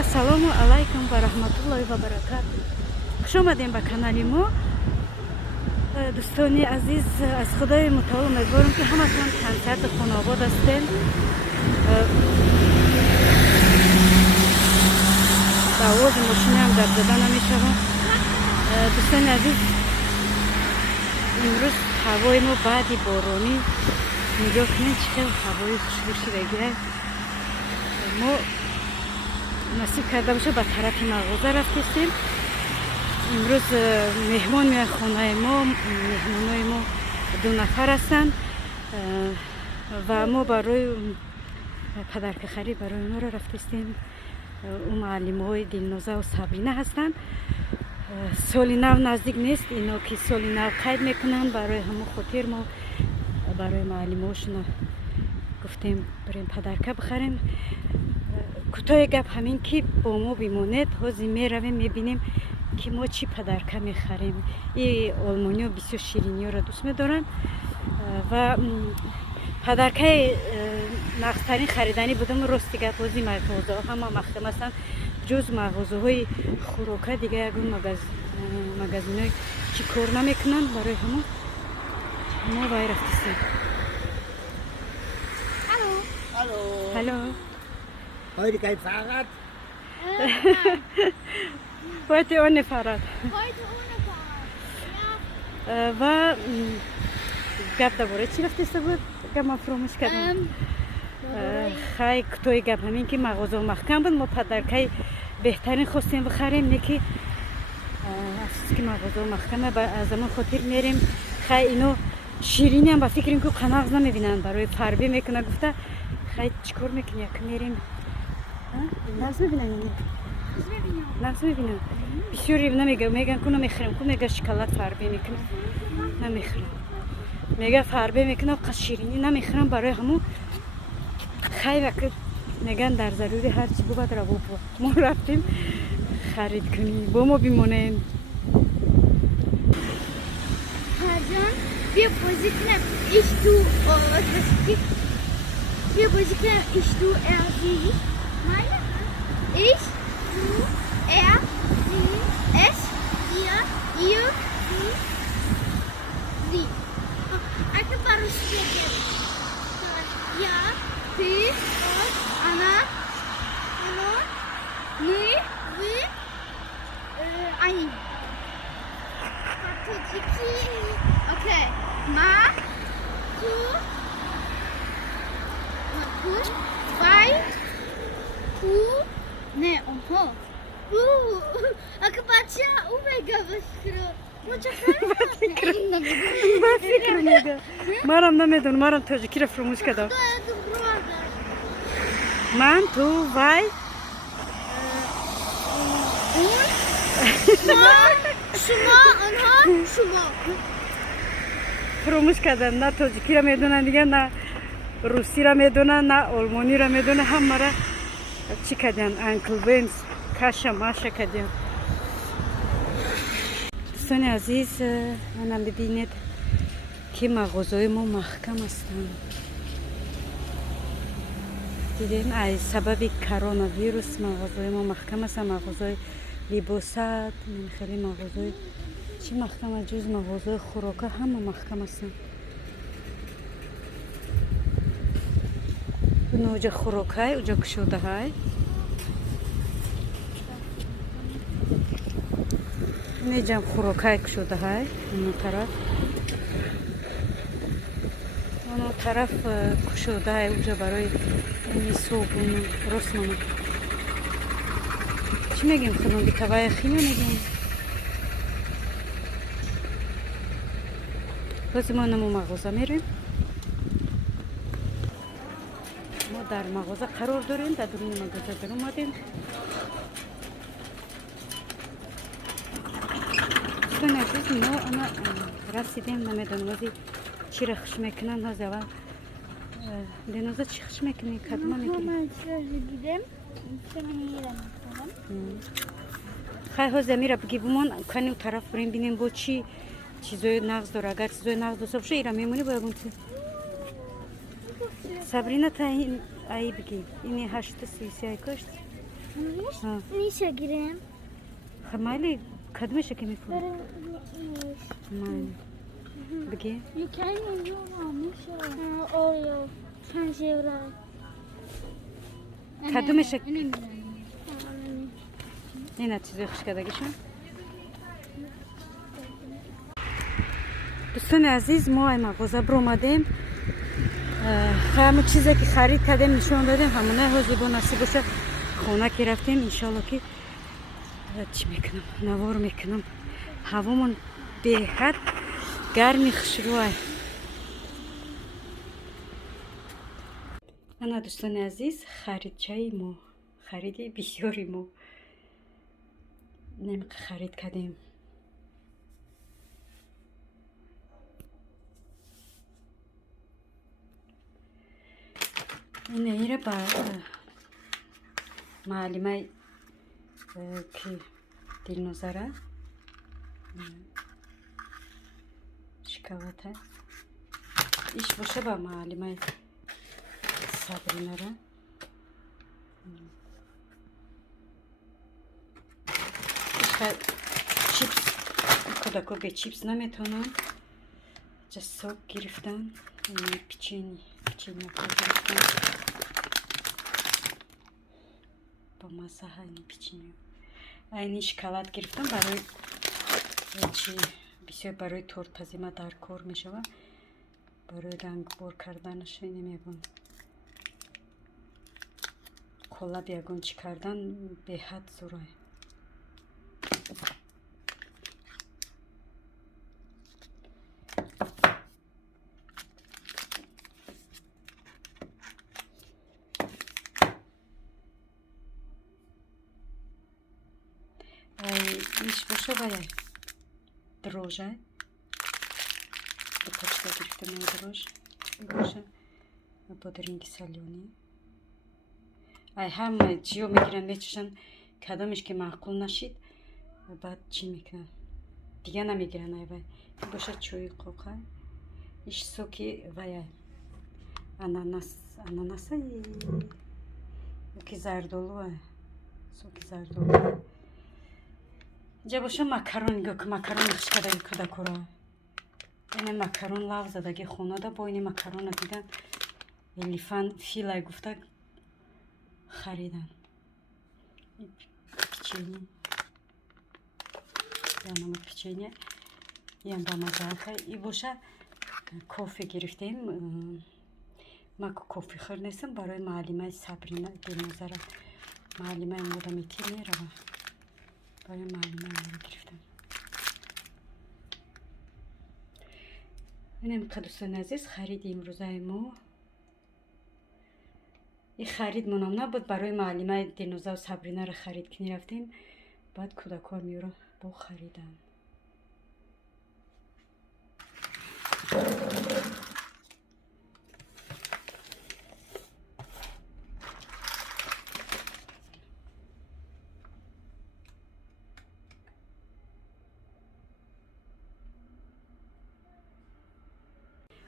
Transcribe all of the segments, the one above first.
Ассалому алайкум ва раҳматуллоҳи ва баракатуҳ. Хуш омадем ба канали мо. Дӯстони азиз, аз худои мутаол умедворам ки ҳаматон консерти хунобод ҳастем. ба овози мошинам гап зада намешавам. Дӯстони азиз, имрӯз ҳавои мо баъди боронӣ нигоҳ кунед чӣ хел ҳавои хушбӯшидагия. Мо насиб карда боша ба тарафи мағоза рафтестем. имрӯз меҳмон меояд хонаи мо. меҳмонои мо 2 нафар ҳастанд ва мо барои падаркахарӣ барои онҳоро рафтестем. ӯ муаллимаҳои Дилнозаву Сабрина ҳастанд. соли нав наздик нест, ино ки соли нав қайд мекунанд. Барои ҳамон хотир мо барои муаллимаҳошона гуфтем барем падарка бихарем. кӯтоҳи гап ҳамин ки бо мо бимонед. ҳозир меравем мебинем ки мо чӣ падарка мехарем. И олмониҳо бисёр шириниҳоро дӯст медоранд ва падаркаи нағзтарин хариданӣ будам. рости гап ҳозир мағозаҳо ҳама махкам ҳастанд ҷуз мағозаҳои хӯрока. дига ягон магазинҳои чӣ кор намекунанд. барои ҳамон мо вай рафтистем. Hallo. Heute kein Fahrrad? Heute ohne Fahrrad. Heute ohne Fahrrad. Ja. ва гап дар бораи чӣ рафтеста буд? Гап ман фуромӯш кардам. хай кӯтоҳи гап ҳамин ки мағозаҳо маҳкам буд. мо падаркаи беҳтарин хостем бихарем. не ки афсуски мағозаҳо маҳкама. аз ҳамон хотир мерем. хай ино шириниам ба фикрам ки қанағз намебинанд. барои фарбӣ мекунад гуфта хай чӣ кор мекунӣ? Як мерем нағз мебинанд. нағз мебинанд. бисёре меган ку намехӯрам. ку мега шоколад фарбӣ мекунам. намехӯрам. мега фарбӣ мекунам. қас ширинӣ намехӯрам. барои ҳамон хай вақт меган дар зарури ҳарчи бубад раво бо. мо рафтем харид кунӣ. бо мо бимонем. Hajan, wir positionen ich, du, wir positionen ich, du, er, sie. Meine? Ich, du, er, sie, es, ihr, sie. Aku baru sedikit. Ya, pi, os, ana, ni, vi, ani. Okay. Ma, tu, vai, tu, ne, oho. Aku baca umega bashkro. ба фикр мега. марам намедонам. марам тоҷикиро фуромӯш кардам. ман ту вай Шумо, онҳо, шумо. фуромӯш кардам. на тоҷикиро медонам дига, на русиро медонам, на олмониро медонам. ҳамаро чӣ кардем? анклвенс каша маша кардем. дӯстони азиз, манам бибинед ки мағозаҳои мо маҳкам ҳастанд. дидем аз сабаби коронавирус мағозаҳои мо маҳкам ҳастанд. мағозаҳои либосат, хеле мағозаҳои чӣ маҳкам аст ҷуз мағозаҳои хӯрока ҳама маҳкам ҳастанд. бино уҷа хӯрокай, уҷа кушодаҳай. неҷам хӯрокай кушодаҳай. оно тараф кушодаҳай уҷа барои собун рост мама. чӣ мегем худом битавая хино мегем. ҳозир мо намо мағоза мерем. мо дар мағоза қарор дорем. дар дуруни мағоза дар омадем. дӯстони азиз, мо ана расидем. намедонам ҳозир чиро хуш мекунанд. ҳозир аввал Деноза чӣ хуш мекунӣ? Кадма мегирӣ? хай ҳозир амира бигӣ бумон кани тараф бурем бинем бо чӣ чизои нағз дора. агар чизои нағз доса боша ира мемонӣ бо ягон чиз. Сабрина та ин ай бигӣ. Ини 830 кошт. ها. نیشه گیریم خمالی کدومشه که میفهم بریم من بگی یکی اینجا میشه آیا 5 یورو کدومشه اینو این چیزی خوش کردگیشون دوستان عزیز ما این مغازه برو اومدیم همون چیزی که خرید کردیم نشون دادیم همونه حاضی با نصیب باشه خونه که رفتیم انشالله که چی میکنم نوار میکنم هوامون به حد گرمی خوشروه انا دوستان عزیز خریدچه ما خریدی بسیاری ما نمیقه خرید کردیم این ایره با معلمه که دینوزاره شکاوته ایش باشه با معلمه سابریناره چیپس کداکو به چیپس نمیتونم جا سوک گرفتم پیچینی گرفتم با مزه این پیچینی این شکلات گرفتم برای چی بسیار برای تورت پزیمه در کار میشوه برای رنگ بار کردنش نمیگم کلا بیاگون چی کردن به حد زورای ایش باشه باید دروژه بکاشته گرفتم این دروژ باشه بادرینگ سالیونی ای هم چیو میگیرن میچشن کدامش که معقول نشید بعد چی میکنن دیگه نمیگیرن ای وای باشه چوی قوقه ایش سوکی وای اناناس که زردولوه سوکی زردولوه اینجا باشه مکرون گو که مکرون نخش کدایی کدا کرا این مکرون لغ زدگی خونه دا با این مکرون دیدن لیفان فیلای گفته خریدن پیچینی یا نمک پیچینی این با مزاقه ای باشه کافی گرفتیم ما کافی خور نیستم برای معلمه سابرینا دینوزاره معلمه مودا میتینی رو برای معلمه رو گرفتم اینم دوستان عزیز خرید امروزه ما این خرید منم نبود برای معلمه دینوزا و سابرینا رو خرید کنی رفتیم بعد کودکان میورو با خریدن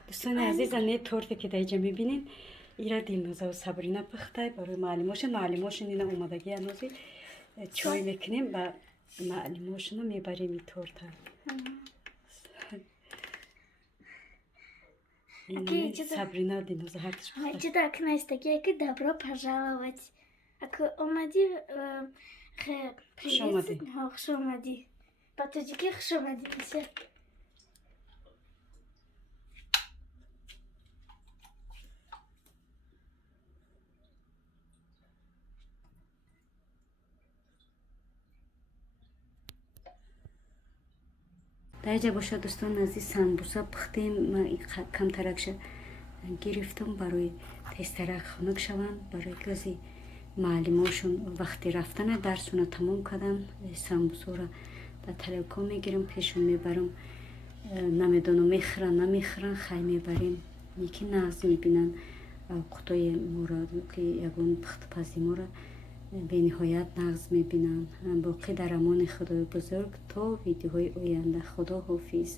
دوستان عزیز نه تورتی که دیجا میبینین ایرا دینوزا و سابرینا پخته برای معلماشون اینا اومدگی هنوزی چای میکنیم و معلماشون رو میبریم این تورتا این Сабрина диноза هرچی Хочу так, Настя, такие добро пожаловать. Ако омади خوش آمدی. خوش اومدی. با تاجیکی خوش اومدی میشه. در اینجا باشه دوستان عزیز سمبوسا پختیم کم ترکش گرفتم برای تسترک خنک شوند برای کسی معلماشون وقتی رفتن درسون تمام کردن سمبوسا را در تلکا میگیرم پیشون میبرم نمیدونم میخرن نمیخرن خیلی میبریم یکی نغز میبینن قطعه مورا که یکون پخت پزی مورا به نهایت نغز میبینن باقی در امان خدای بزرگ تا ویدیوهای آینده خدا حافظ.